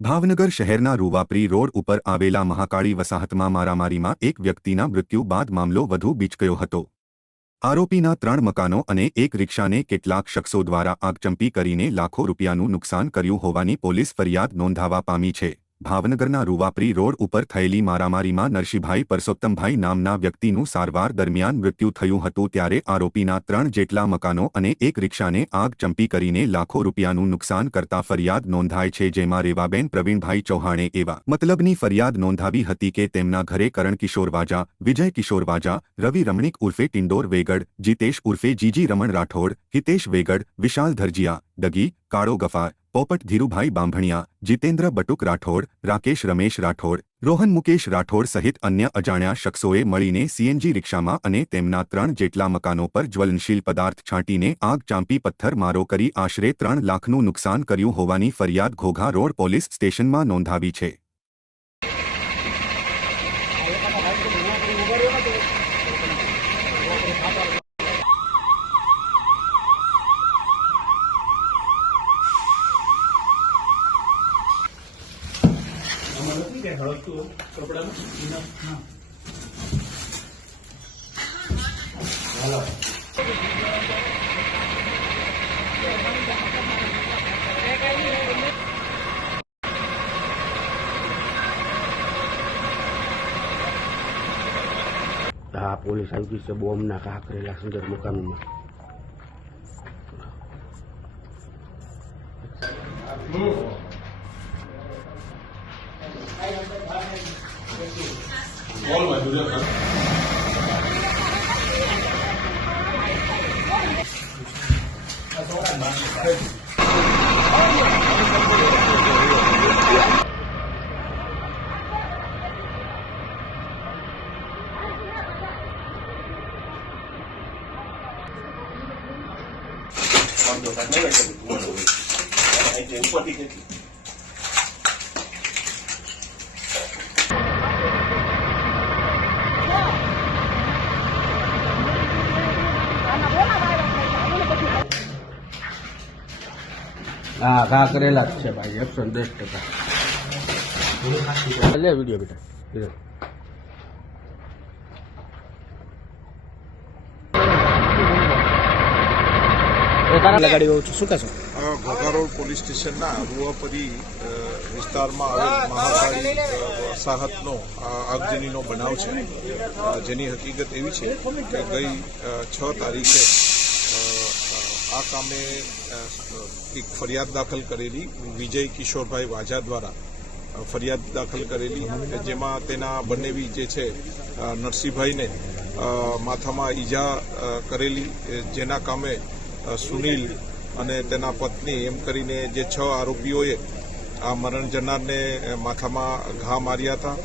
ભાવનગર શહેરના રૂવાપરી રોડ ઉપર આવેલા મહાકાળી વસાહતમાં મારામારીમાં એક વ્યક્તિના મૃત્યુ બાદ મામલો વધુ બીચક્યો હતો। આરોપીના 3 મકાનો અને એક રિક્ષાને કેટલાક શખ્સો દ્વારા આગચંપી કરીને લાખો રૂપિયાનું નુકસાન કર્યું હોવાની પોલીસ ફરિયાદ નોંધાવા પામી છે। ભાવનગરના રૂવાપરી રોડ ઉપર થયેલી મારામારીમાં નરસિંહભાઈ પરસોત્તમભાઈ નામના વ્યક્તિનું સારવાર દરમિયાન મૃત્યુ થયું હતું, ત્યારે આરોપીના 3 જેટલા મકાનો અને એક રિક્ષાને આગચંપી કરીને લાખો રૂપિયાનું નુકસાન કરતા ફરિયાદ નોંધાઈ છે, જેમાં રેવાબેન પ્રવીણભાઈ ચૌહાણે એવા મતલબની ફરિયાદ નોંધાવી હતી કે તેમના ઘરે કરણ કિશોર વાજા, વિજય કિશોર વાજા, રવિ રમણીક ઉર્ફે ટિંડોર વેગડ, જીતેશ ઉર્ફે જીજી રમણ રાઠોડ, હિતેશ વેગડ, વિશાલ ધરજીયા, ડગી, કાળો ગફાર, પોપટ ધીરુભાઈ બાંભણિયા, જીતેન્દ્ર બટુક રાઠોડ, રાકેશ રમેશ રાઠોડ, રોહન મુકેશ રાઠોડ સહિત અન્ય અજાણ્યા શખ્સોએ મળીને સીએનજી રિક્ષામાં અને તેમના 3 જેટલા મકાનો પર જ્વલનશીલ પદાર્થ છાંટીને આગ ચાંપી પથ્થરમારો કરી આશરે 3 લાખનું નુકસાન કર્યું હોવાની ફરિયાદ ઘોઘા રોડ પોલીસ સ્ટેશનમાં નોંધાવી છે। हाँ, पुलिस आई गई से बॉम्ब नाका करेला सुंदर मकान में। हाँ, घा करेला है भाई 110%। ले वीडियो बेटा इधर। ઘોઘા રોડ પોલીસ સ્ટેશનના રૂવાપરી વિસ્તારમાં આવેલ મહાકાળી વસાહતનો આગજનીનો બનાવ છે, જેની હકીકત એવી છે કે ગઈ 6 તારીખે આ કામે એક ફરિયાદ દાખલ કરેલી વિજય કિશોરભાઈ વાજા દ્વારા ફરિયાદ દાખલ કરેલી, જેમાં તેના બંનેવી જે છે નરસિંહભાઈને માથામાં ઈજા કરેલી, જેના કામે સુનિલ અને તેના પત્ની એમ કરીને જે 6 આરોપીઓએ આ મરણ જનારને માથામાં ઘા માર્યા હતા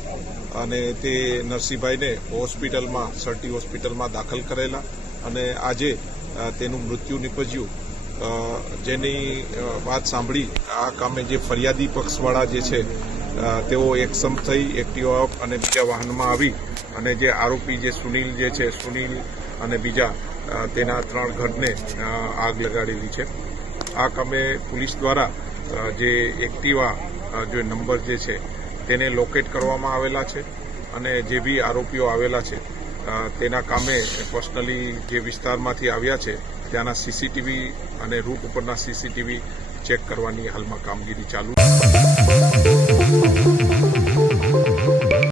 અને તે નરસિંહભાઈને હોસ્પિટલમાં સરટી હોસ્પિટલમાં દાખલ કરેલા અને આજે તેનું મૃત્યુ નીપજ્યું। જેની વાત સાંભળી આ કામે જે ફરિયાદી પક્ષવાળા જે છે તેઓ એકસમ થઈ એક્ટિવા અને બીજા વાહનમાં આવી અને જે આરોપી જે સુનિલ જે છે સુનિલ અને બીજા તેના 3 ઘરને આગ લગાડેલી છે। આ કામે પોલીસ દ્વારા જે એક્ટિવા જે નંબર જે છે તેને લોકેટ કરવામાં આવેલા છે અને જે બી આરોપીઓ આવેલા છે તેના કામે પર્સનલી જે વિસ્તારમાંથી આવ્યા છે ત્યાંના સીસીટીવી અને રૂટ ઉપરના સીસીટીવી ચેક કરવાની હાલમાં કામગીરી ચાલુ છે।